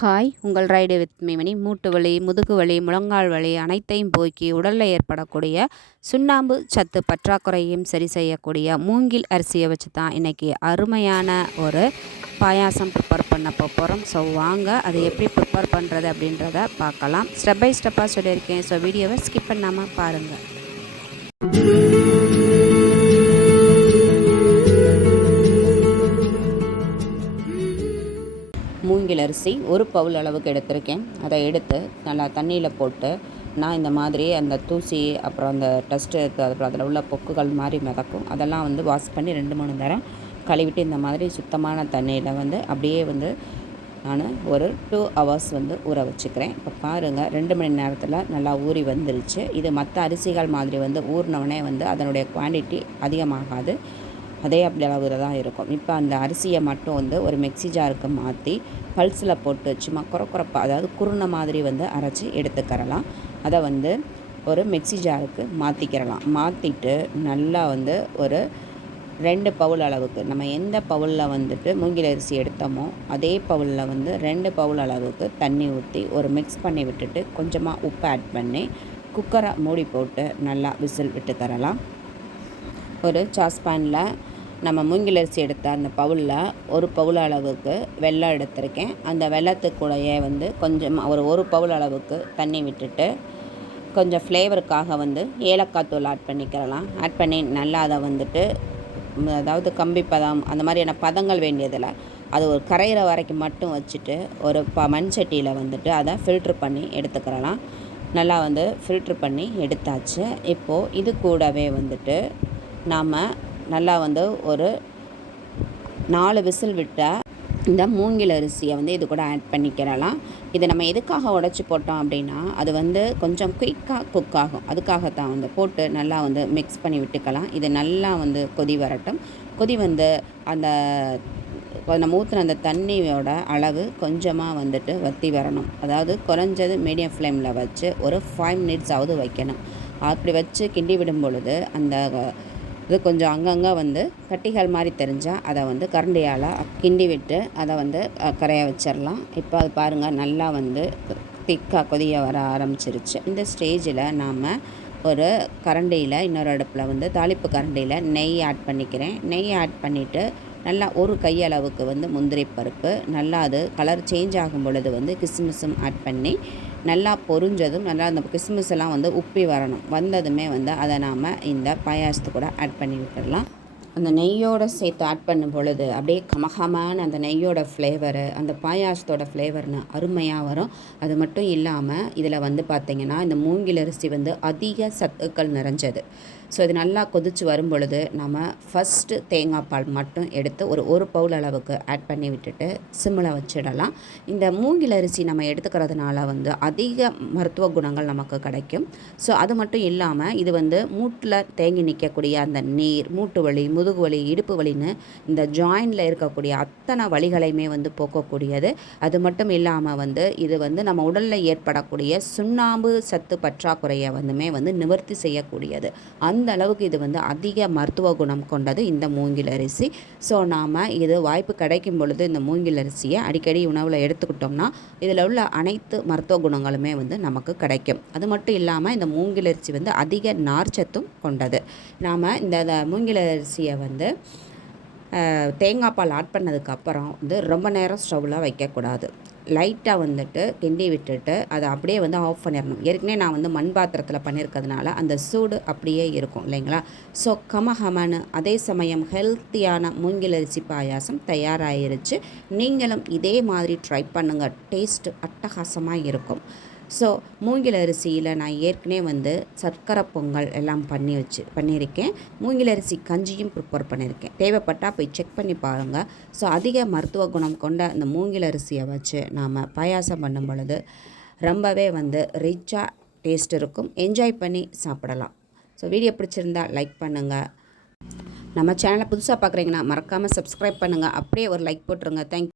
Hi உங்கள் ride with மேமணி மூட்டு வலி முதுகு வலி முழங்கால் வலி அனைத்தையும் போக்கி உடலில் ஏற்படக்கூடிய சுண்ணாம்பு சத்து பற்றாக்குறையும் சரி செய்யக்கூடிய மூங்கில் அரிசியை வச்சு தான் இன்றைக்கி அருமையான ஒரு பாயாசம் ப்ரிப்பேர் பண்ண போகிறோம் ஸோ வாங்க அதை எப்படி ப்ரிப்பேர் பண்ணுறது அப்படின்றத பார்க்கலாம். ஸ்டெப் பை ஸ்டெப்பாக சொல்லியிருக்கேன். ஸோ வீடியோவை ஸ்கிப் பண்ணாமல் பாருங்கள் மூங்கில் அரிசி ஒரு பவுல் அளவுக்கு எடுத்திருக்கேன். அதை எடுத்து நல்லா தண்ணியில் போட்டு நான் இந்த மாதிரி அந்த தூசி அப்புறம் அந்த டஸ்ட்டு அப்புறம் அதில் உள்ள பொக்குகள் மாதிரி மிதக்கும். அதெல்லாம் வந்து வாஷ் பண்ணி ரெண்டு மூணு நேரம் கழுவிட்டு இந்த மாதிரி சுத்தமான தண்ணியில் வந்து அப்படியே வந்து நான் ஒரு டூ ஹவர்ஸ் வந்து ஊற வச்சுக்கிறேன். இப்போ பாருங்கள் ரெண்டு மணி நேரத்தில் நல்லா ஊறி வந்துருச்சு. இது மற்ற அரிசிகள் மாதிரி வந்து ஊறினவுடனே வந்து அதனுடைய குவான்டிட்டி அதிகமாகாது. அதே அப்படி அளவில் தான் இருக்கும். இப்போ அந்த அரிசியை மட்டும் வந்து ஒரு மிக்சி ஜாருக்கு மாற்றி பல்ஸில் போட்டு சும்மா குறக்குறப்பாக அதாவது குருணை மாதிரி வந்து அரைச்சி எடுத்துக்கிறலாம். அதை வந்து ஒரு மிக்சி ஜாருக்கு மாற்றிக்கிறலாம் மாற்றிட்டு நல்லா வந்து ஒரு ரெண்டு பவுல் அளவுக்கு நம்ம எந்த பவுலில் வந்துட்டு மூங்கில் அரிசி எடுத்தோமோ அதே பவுலில் வந்து ரெண்டு பவுல் அளவுக்கு தண்ணி ஊற்றி ஒரு மிக்ஸ் பண்ணி விட்டுட்டு கொஞ்சமாக உப்பு ஆட் பண்ணி குக்கரை மூடி போட்டு நல்லா விசில் விட்டுக்கரலாம் ஒரு சாஸ்பேனில் நம்ம மூங்கிலரிசி எடுத்த அந்த பவுலில் ஒரு பவுல் அளவுக்கு வெள்ளம் எடுத்திருக்கேன். அந்த வெள்ளத்துக்குள்ளேயே வந்து கொஞ்சம் ஒரு ஒரு பவுல் அளவுக்கு தண்ணி விட்டுட்டு கொஞ்சம் ஃப்ளேவருக்காக வந்து ஏலக்காய் தூள் ஆட் பண்ணிக்கிறலாம். ஆட் பண்ணி நல்லா அதை வந்துட்டு அதாவது கம்பி பதம் அந்த மாதிரியான பதங்கள் வேண்டியதில் அது ஒரு கரையிற வரைக்கும் மட்டும் வச்சுட்டு ஒரு ப மண் சட்டியில் வந்துட்டு அதை ஃபில்ட்ரு பண்ணி எடுத்துக்கிறலாம். நல்லா வந்து ஃபில்ட்ரு பண்ணி எடுத்தாச்சு. இப்போது இது கூடவே வந்துட்டு நாம் நல்லா வந்து ஒரு நாலு விசில் விட்டால் இந்த மூங்கில் அரிசியை வந்து இது கூட ஆட் பண்ணிக்கிறலாம். இதை நம்ம எதுக்காக உடச்சி போட்டோம் அப்படின்னா அது வந்து கொஞ்சம் குயிக்காக குக் ஆகும். அதுக்காக தான் வந்து போட்டு நல்லா வந்து மிக்ஸ் பண்ணி விட்டுக்கலாம். இது நல்லா வந்து கொதி வரட்டும். கொதி வந்து அந்த நம்ம ஊற்றின அந்த தண்ணியோட அளவு கொஞ்சமாக வந்துட்டு வற்றி வரணும். அதாவது குறைஞ்சது மீடியம் ஃப்ளேமில் வச்சு ஒரு ஃபைவ் மினிட்ஸாவது வைக்கணும். அப்படி வச்சு கிண்டி விடும் பொழுது அந்த இது கொஞ்சம் அங்கங்கே வந்து கட்டிகள் மாதிரி தெரிஞ்சால் அதை வந்து கரண்டியால் கிண்டி விட்டு அதை வந்து கரைய வச்சிடலாம். இப்போ அது பாருங்கள் நல்லா வந்து திக்காக கொதிய வர ஆரம்பிச்சிருச்சு. இந்த ஸ்டேஜில் நாம் ஒரு கரண்டியில் இன்னொரு அடுப்பில் வந்து தாளிப்பு கரண்டியில் நெய் ஆட் பண்ணிக்கிறேன். நெய் ஆட் பண்ணிவிட்டு நல்லா ஒரு கையளவுக்கு வந்து முந்திரி பருப்பு நல்லா அது கலர் சேஞ்ச் ஆகும் பொழுது வந்து கிஸ்மிஸும் ஆட் பண்ணி நல்லா பொரிஞ்சதும் நல்லா அந்த கிஸ்மிஸ் எல்லாம் வந்து உப்பி வரணும். வந்ததுமே வந்து அதை நாம் இந்த பாயாசத்து கூட ஆட் பண்ணி விட்டுடலாம் அந்த நெய்யோடு சேர்த்து ஆட் பண்ணும் பொழுது அப்படியே கமகமான அந்த நெய்யோட ஃப்ளேவரு அந்த பாயாசத்தோட ஃப்ளேவர்னு அருமையாக வரும். அது மட்டும் இல்லாமல் இதில் வந்து பார்த்திங்கன்னா இந்த மூங்கில் அரிசி வந்து அதிக சத்துக்கள் நிறைஞ்சது. ஸோ இது நல்லா கொதித்து வரும் பொழுது நம்ம ஃபஸ்ட்டு தேங்காய் பால் மட்டும் எடுத்து ஒரு ஒரு பவுல் அளவுக்கு ஆட் பண்ணி விட்டுட்டு சிம்மில் வச்சிடலாம். இந்த மூங்கில் அரிசி நம்ம எடுத்துக்கிறதுனால வந்து அதிக மருத்துவ குணங்கள் நமக்கு கிடைக்கும். ஸோ அது மட்டும் இல்லாமல் இது வந்து மூட்டில் தேங்கி நிற்கக்கூடிய அந்த நீர் மூட்டு வலி முதுகு வலி இடுப்பு வலின்னு இந்த ஜாயினில் இருக்கக்கூடிய அத்தனை வழிகளையுமே வந்து போக்கக்கூடியது. அது மட்டும் இல்லாமல் வந்து இது வந்து நம்ம உடலில் ஏற்படக்கூடிய சுண்ணாம்பு சத்து பற்றாக்குறையை வந்துமே வந்து நிவர்த்தி செய்யக்கூடியது. அந்த அந்த அளவுக்கு இது வந்து அதிக மருத்துவ குணம் கொண்டது இந்த மூங்கில் அரிசி. ஸோ நாம் இது வாய்ப்பு கிடைக்கும் பொழுது இந்த மூங்கில் அரிசியை அடிக்கடி உணவில் எடுத்துக்கிட்டோம்னா இதில் உள்ள அனைத்து மருத்துவ குணங்களுமே வந்து நமக்கு கிடைக்கும். அது மட்டும் இல்லாமல் இந்த மூங்கில் அரிசி வந்து அதிக நார்ச்சத்தும் கொண்டது. நாம் இந்த மூங்கில் அரிசியை வந்து தேங்காய் பால் ஆட் பண்ணதுக்கப்புறம் வந்து ரொம்ப நேரம் ஸ்டவ்வில் வைக்கக்கூடாது. லைட்டாக வந்துட்டு கிண்டி விட்டுட்டு அதை அப்படியே வந்து ஆஃப் பண்ணிடணும் ஏற்கனவே நான் வந்து மண் பாத்திரத்தில் பண்ணியிருக்கிறதுனால அந்த சூடு அப்படியே இருக்கும் இல்லைங்களா? ஸோ கமஹமனு அதே சமயம் ஹெல்த்தியான மூங்கிலரிசி பாயாசம் தயாராகிருச்சு நீங்களும் இதே மாதிரி ட்ரை பண்ணுங்கள் டேஸ்ட்டு அட்டகாசமாக இருக்கும். ஸோ மூங்கில் அரிசியில் நான் ஏற்கனவே வந்து சர்க்கரை பொங்கல் எல்லாம் பண்ணி வச்சு பண்ணியிருக்கேன். மூங்கில் அரிசி கஞ்சியும் ப்ரிப்பேர் பண்ணியிருக்கேன். தேவைப்பட்டால் போய் செக் பண்ணி பாருங்கள் ஸோ அதிக மருத்துவ குணம் கொண்ட அந்த மூங்கில் அரிசியை வச்சு நாம் பாயாசம் பண்ணும் பொழுது ரொம்பவே வந்து ரிச்சாக டேஸ்ட் இருக்கும். என்ஜாய் பண்ணி சாப்பிடலாம். ஸோ வீடியோ பிடிச்சிருந்தா லைக் பண்ணுங்கள் நம்ம சேனலை புதுசாக பார்க்குறீங்கன்னா மறக்காமல் சப்ஸ்கிரைப் பண்ணுங்கள் அப்படியே ஒரு லைக் போட்டுருங்க. தேங்க்